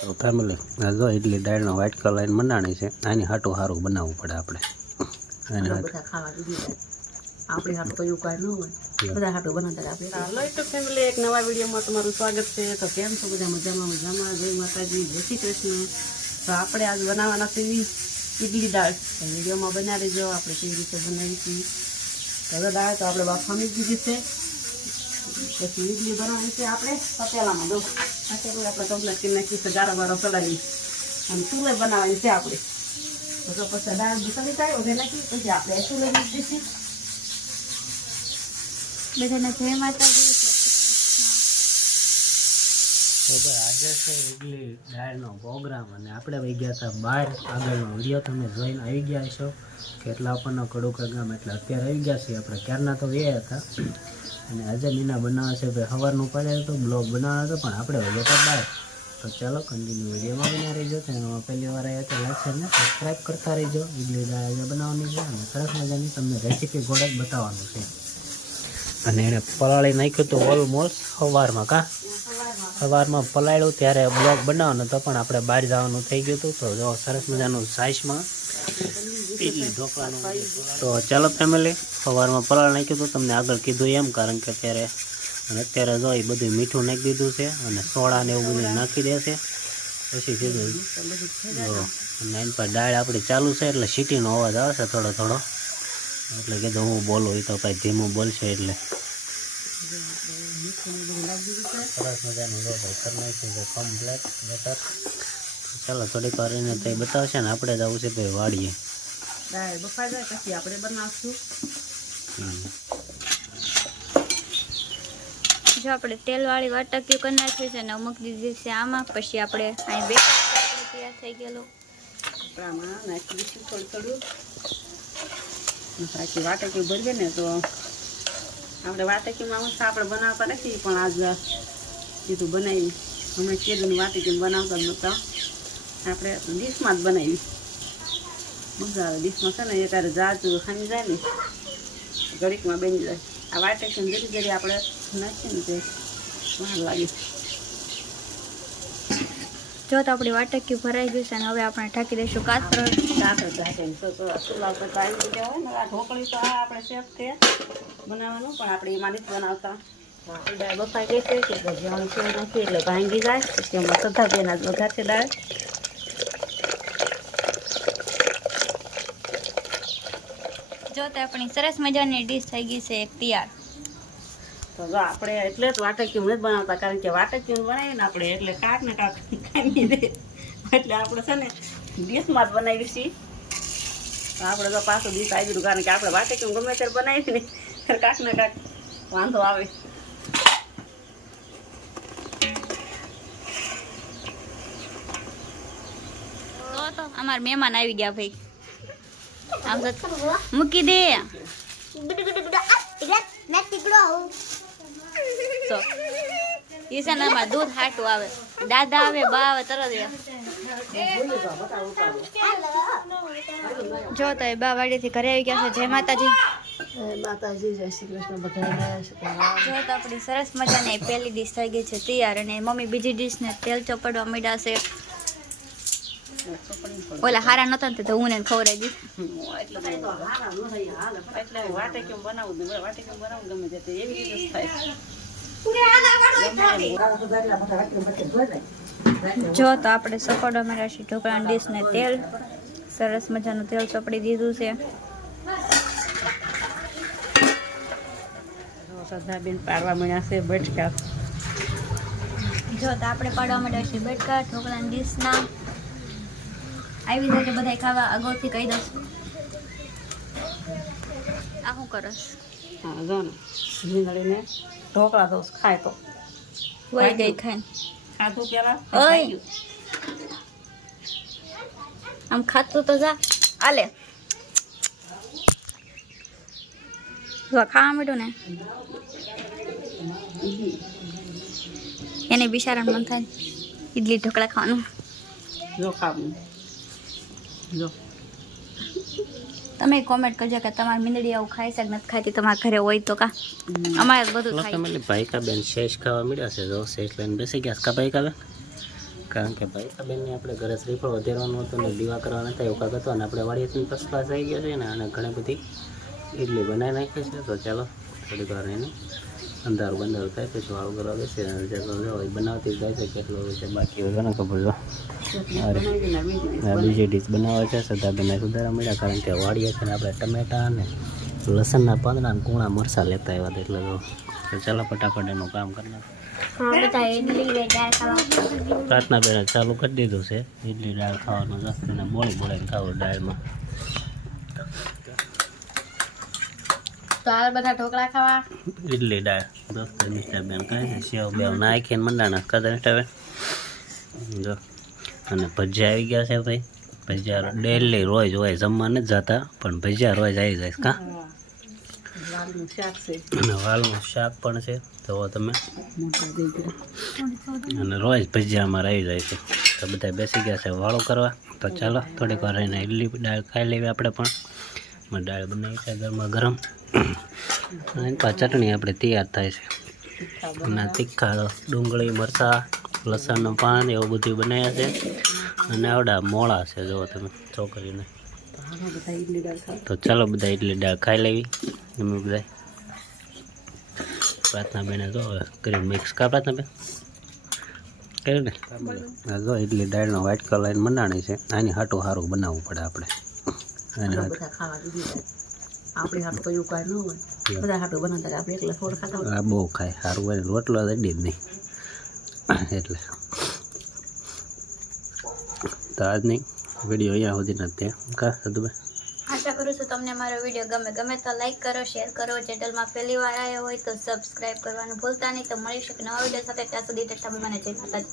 તો ફેમિલી જો idli દાળનો white colour બનાણી છે આની હાટું સારું બનાવવું પડે આપણે આની બધા ખાવા દીધી આપણે હાટું કયું કાંઈ ન હોય બધા હાટું બનાવતા આપણે હાલો તો ફેમિલી એક નવા વિડીયોમાં તમારું સ્વાગત છે. તો કેમ છો બધા? મજામાં જય માતાજી, જય શ્રી કૃષ્ણ. તો આપણે આજ બનાવવાના છે ઇડલી દાળ. વિડીયોમાં બનાવી દેજો આપણે કેવી રીતે બનાવી હતી. હવે દાળ તો આપણે બાફાની દીધી છે. પછી ઇડલી બનાવવાની છે આપણે તપેલામાં. જો તપેલું આપણે કમ્પ્લેટ કરી નાખી છે, ગારો ગારો ચડાવી અને ચૂલે બનાવવાની છે આપણે. તો પછી દાળ સડી જાય ઓઢે નાખી પછી આપણે ચૂલે મૂકી દઈશું. બધાને જય માતાજી. તો ભાઈ આજે છે ઇડલી દાળનો પ્રોગ્રામ અને આપણે વહી ગયા હતા બહાર. આગળનો વિડીયો તમે જોઈને આવી ગયા છો કેટલા આપણને કડુકા ગામ, એટલે અત્યારે આવી ગયા છીએ આપણે. ક્યારના તો એ હતા અને આજે મીના બનાવે છે ભાઈ. સવારનું પડ્યા હતો બ્લોગ બનાવવાનો હતો પણ આપણે વહી ગયા હતા બહાર. તો ચાલો કન્ટિન્યુ વિડીયોમાં બના રહીજો. ચેનલમાં પહેલી વાર આવ્યા તો લાઈક અને સબસ્ક્રાઈબ કરતા રહીજો. ઇડલી દાળ આજે બનાવવાની છે અને સરસ મજાની તમને રેસીપી ઘોડે બતાવવાનું છે. અને એણે પલાળી નાખ્યું હતું ઓલમોસ્ટ સવારમાં. સવારમાં પલાળ્યું ત્યારે બ્લોગ બનાવવાનો હતો પણ આપણે બહાર જવાનું થઈ ગયું હતું. તો જો સરસ મજાનું સાઈઝમાં ઇડલી ઢોકળાનું. તો ચાલો ફેમિલી, સવારમાં પલાળ નાખ્યું હતું તમને આગળ કીધું એમ, કારણ કે અત્યારે જો એ બધું મીઠું નાખી દીધું છે અને સોડા ને એવું બધું નાખી દેશે પછી કીધું જો. અને એની પર દાળ આપણી ચાલુ છે એટલે સીટીનો અવાજ આવશે થોડો થોડો, એટલે કીધું હું બોલું એ તો કાંઈ ધીમું બોલશે એટલે. સરસ મજાનું જો ભાઈ કરી નાખ્યું છે કમ્પ્લેટ બટર. ચાલો થોડીક વાર એને તો બતાવશે ને આપણે જવું છે ભાઈ વાડીએ. દાળ બફાઈ જાય પછી આપણે બનાવશું. જો આપણે તેલવાળી વાટકીઓ કરી નાખી છે અને મૂકી દીધી છે આમાં. પછી આપણે અહીં બે તૈયાર થઈ ગયેલું આમાં નાખી દઈશું થોડું થોડું. સાચી વાટકી ભરીએ ને તો આપણે વાટકીમાં મસ્ત આપણે બનાવતા નથી પણ આજ કીધું બનાવી. હમણાં કેદુની વાટકી બનાવતા નહોતા, આપણે ડીશમાં જ બનાવી. મજા આવે ડીશમાં છે ને એ ત્યારે જાજુ ખામી જાય ને ઘડીકમાં બની જાય. આ વાટકી જરી જરી આપણે નાખીએ ને તે વાર લાગે. જો તો આપણી વાટકી ભરાઈ ગઈ છે અને હવે આપણે ઢાંકી દઈશું કાતર. ચૂલા ઉપર પાણી દેવા હોય ને આ ઢોકળી તો આ આપણે શેફ છે બનાવવાનું, પણ આપણે એમાં નથી બનાવતા. દાળ બફાઈ ગઈ છે એટલે જેવાનું છે નાખીએ એટલે ભાંગી જાય. પછી એમાં સધા બેના જ વઘાર છે દાળ. જો તો આપણી સરસ મજાની ડીશ થઈ ગઈ છે એક તૈયાર. તો જો આપણે એટલે જ વાટકીયું નથી બનાવતા, કારણ કે વાટકીયું બનાવીએ ને આપણે એટલે કાંક ને કાંક ખાઈ દે, એટલે આપણે છે ને ડીશમાં જ બનાવી છીએ. તો આપણે તો પાછું ડીશ આવી ગયું, કારણ કે આપણે વાટકીયું ગમે ત્યારે બનાવીએ ને ત્યારે કાંક ને કાંક વાંધો આવે. તો અમારા મહેમાન આવી ગયા ભાઈ. આમ તો મૂકી દે. તો એ છે ને આમાં દૂધ હાટું આવે, દાદા આવે, બા આવે તરત. જો તો એ બા વાડીથી ઘરે આવી ગયા છે. જય માતાજી. માતાજી, જય શ્રી કૃષ્ણ. બધા જો તો આપણી સરસ મજાની પહેલી ડીશ થઈ ગઈ છે તૈયાર અને મમ્મી બીજી ડીશને તેલ ચોપડવા માંડ્યા છે. ઓલા હારા નતા ને તો હું ને ખવડાવી દીધું. એટલે વાટકીયું બનાવું ગમે તે એવી રીતે થાય. જો તો આપણે સપડવા માંડ્યા છીએ ઢોકળાની ડીશને તેલ. સરસ મજાનું તેલ ચોપડી દીધું છે. શ્રદ્ધાબેન પાડવા મળ્યા છે બટકા. જો તો આપણે પાડવા માંડ્યા છીએ બટકા ઢોકળાની ડીશના. આવી જાય બધા ખાવા અગાઉથી કહી દઉં. આ શું કરસ? હા જો ને મીંદડીને ઢોકળા તો ખાય તો વહી ગઈ ખાઈને. ખાધું પેલા ઓય આમ ખાતું તો જા. આલે જો ખાવા માંડ્યું ને એને બિચારાને મન થાય ઇડલી ઢોકળા ખાવાનું. જો ખાવું જો તમે કોમેન્ટ કરજો કે તમારી મીંદડી આવું ખાઈ છે કે નથી ખાતી તમારા ઘરે હોય તો. કા અમારે બધું ખાય. ભાઈ કા બેન શેષ ખાવા મળ્યા છે. જો શેષ લઈને બેસી ગયા કા ભાઈ કા બેન. કારણ કે ભાઈ બેનને આપણે ઘરે શ્રીફળ વધારવાનું હતું ને દીવા કરવાના હતા એવું કાંક હતું અને આપણે વાડીએથી ફર્સ્ટ ક્લાસ આવી ગયા છે ને અને ઘણી બધી ઇડલી બનાવી નાખી છે. તો ચાલો થોડીક વાર એને અંધારું બંધારું થાય પછી વાળું કરવા બેસે બનાવતી જાય છે કેટલો છે બાકી હોય ને ખબર જો બીજી ડીશ બનાવે છે. સદાબેન સુધારા મળ્યા કારણ કે વાડીએ છે ને આપણે ટમેટા અને લસણના પાંદડા અને કૂણા મરચાં લેતા આવ્યા હતા એટલે તો ચાલો ફટાફટ એનું કામ કરી નાખો. બધા ઇડલી ને દાળ ખાવા પ્રાર્થના બેને ચાલુ કરી દીધું છે ઇડલી દાળ ખાવાનું જસ્તીને બોળીને ખાવું દાળમાં. તો હાલ બધા ઢોકળા ખાવા. ઇડલી દાળ દોસ્તો નિષ્ઠાબેન કહે છે સેવ બેવ નાખીને મંડાણા કાદા નિષ્ઠાબેન જો. અને ભજીયા આવી ગયા છે ભાઈ. ભજીયા ડેલી રોજ હોય જમવા નથી જતા પણ ભજીયા રોજ આવી જાય કાં. વાલનું શાક છે અને વાલનું શાક પણ છે તો તમે મોટા દઈ અને રોજ ભજીયા અમારે આવી જાય છે. તો બધા બેસી ગયા છે વાળો કરવા. તો ચાલો થોડીક વાર રહીને ઇડલી દાળ ખાઈ લેવી આપણે પણ. દાળ બનાવી છે ગરમા ગરમ અને ચટણી આપણે તૈયાર થાય છે. અને તીખા ડુંગળી મરચાં લસણનું પાન એવું બધું બનાવ્યા છે. અને આવડા મોળા છે જુઓ તમે છોકરીને. બધા ઇડલી દાળ ખાવા. તો ચાલો બધા ઇડલી દાળ ખાઈ લેવી અમે બધા. પ્રાર્થના બેને જો કરી મિક્સ કા પ્રાર્થના બેન કર્યું ને હા જો ઇડલી દાળનો વ્હાઈટ કલર મંડાણી છે. આની હાટું સારું બનાવવું પડે આપણે. બધા ખાવા દીધી આપણે હાટું તો એવું કાંઈ ન હોય બધા હાટું બનાવતા આપણે એકલા થોડું ખાતા હોય. આ બહુ ખાય સારું હોય રોટલો અડી જ નહીં એટલે. તો આજની વિડીયો અહીંયા સુધી નથી કા સદુભાઈ. આશા કરું છું તમને મારો વિડીયો ગમે તો લાઈક કરો, શેર કરો. ચેનલમાં પહેલી વાર આવ્યા હોય તો સબસ્ક્રાઈબ કરવાનું ભૂલતા નહીં. તો મળીશું નવા વિડીયો સાથે. ત્યાં સુધી ટાટા બાય, જય માતાજી.